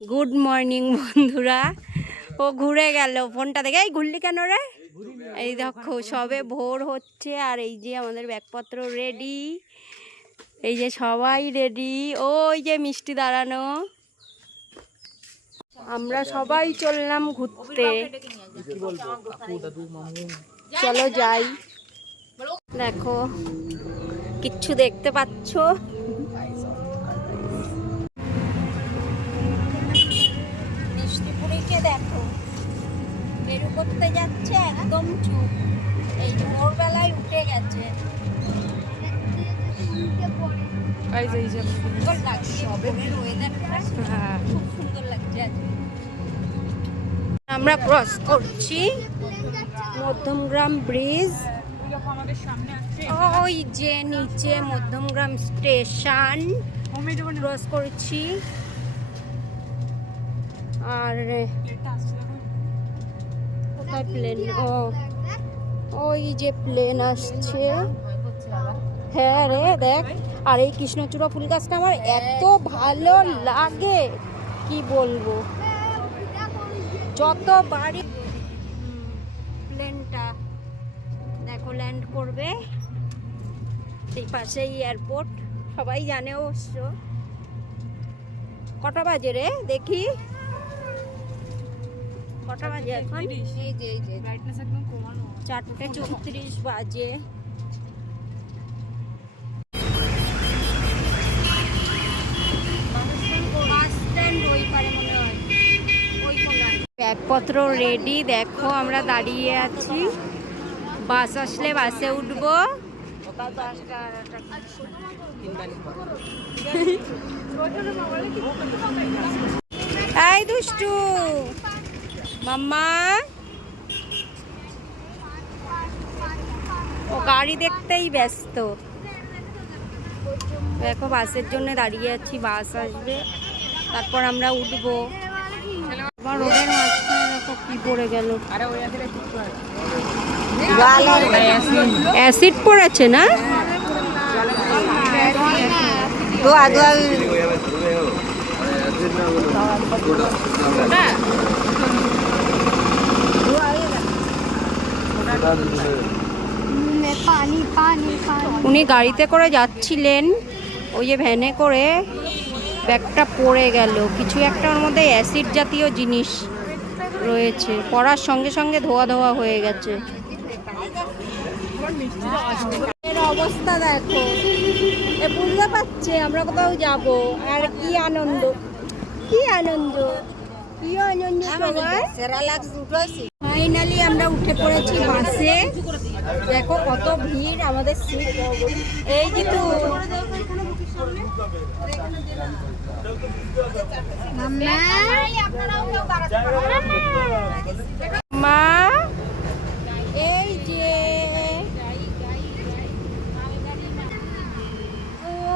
Good morning বন্ধুরা। ও ঘুরে গেল ফোনটা দেখে। এই ঘুরলি কেন রে? এই দেখো সবে ভোর হচ্ছে আর এই যে আমাদের ব্যাগপত্র রেডি, এই যে সবাই রেডি। ওই যে মিষ্টি দাঁড়ানো, আমরা সবাই চললাম ঘুরতে। চলো যাই। দেখো কিচ্ছু দেখতে পাচ্ছ? মিষ্টিপুরীকে দেখো বেরু করতে যাচ্ছে, একদম চুপ। এই ভোরবেলায় উঠে গেছে। সুন্দর লাগছে, ভোরের ওয়েদারটা খুব সুন্দর লাগছে। আমরা ক্রস করছি মধ্যমগ্রাম ব্রিজ। ওই যে নিচে মধ্যমগ্রাম স্টেশন ক্রস করছি। আর কোথায় প্লেন? ওই যে প্লেন আসছে। হ্যাঁ রে দেখ। আর এই কৃষ্ণচূড়া ফুল গাছটা আমার এত ভালো লাগে, কি বলবো। যত বাড়ি প্লেনটা দেখো ল্যান্ড করবে, এই পাশেই এয়ারপোর্ট, সবাই জানে অবশ্য। কটা বাজে রে দেখি? কটা বাজে এখন? 4:34 বাজে। ব্যাগপত্র রেডি, দেখো আমরা দাঁড়িয়ে আছি। বাস আসলে বাসে উঠবো। এই দুষ্টু মাম্মা, ও গাড়ি দেখতেই ব্যস্ত। দেখো বাসের জন্য দাঁড়িয়ে আছি, বাস আসবে তারপর আমরা উঠবো। আবার রোডের মাঝখানে দেখো কি পড়ে গেল। অ্যাসিড পড়েছে না? উনি গাড়িতে করে যাচ্ছিলেন, ওই যে ভ্যানে করে, ব্যাগটা পড়ে গেল। কিছু একটা ওর মধ্যে অ্যাসিড জাতীয় জিনিস রয়েছে, পড়ার সঙ্গে সঙ্গে ধোয়া ধোয়া হয়ে গেছে। এর অবস্থা দেখো, বুঝতে পারছে আমরা কোথাও যাব। আর কি আনন্দ, কি আনন্দ, কি আনন্দ সবার। ফাইনালি আমরা উঠে পড়েছি বাসে। দেখো কত ভিড়, আমাদের সিট এই যে তো। মা এই যে,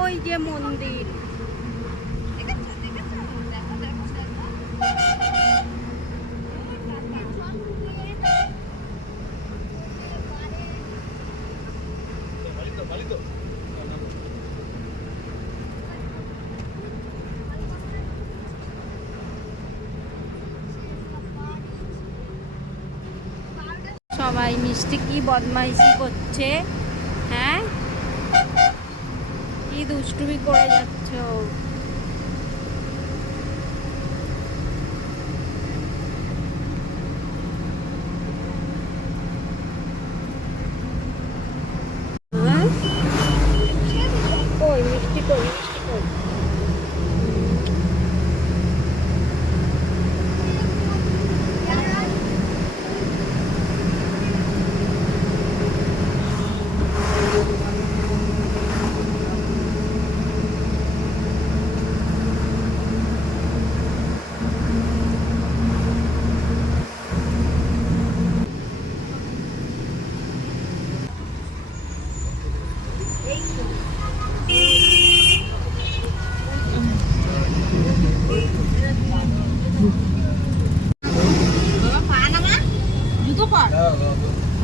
ওই যে মন্দির। সবাই মিষ্টি কি বদমাইশি করছে, হ্যাঁ কি দুষ্টুমি করে যাচ্ছ। কই মিষ্টি, কই মিষ্টি, কই?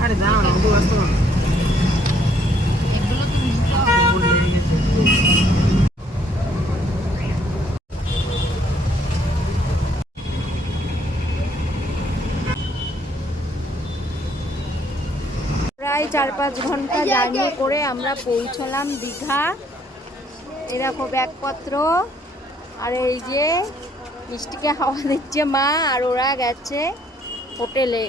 আরে দাও না, তো ব্যস্ত না। এগুলো তো প্রায় 4-5 ঘন্টা জার্নি করে আমরা পৌঁছলাম দীঘা। এই দেখো ব্যাগপত্র, আর এই যে মিষ্টিকে হাওয়া দিচ্ছে মা, আর ওরা গেছে হোটেলে।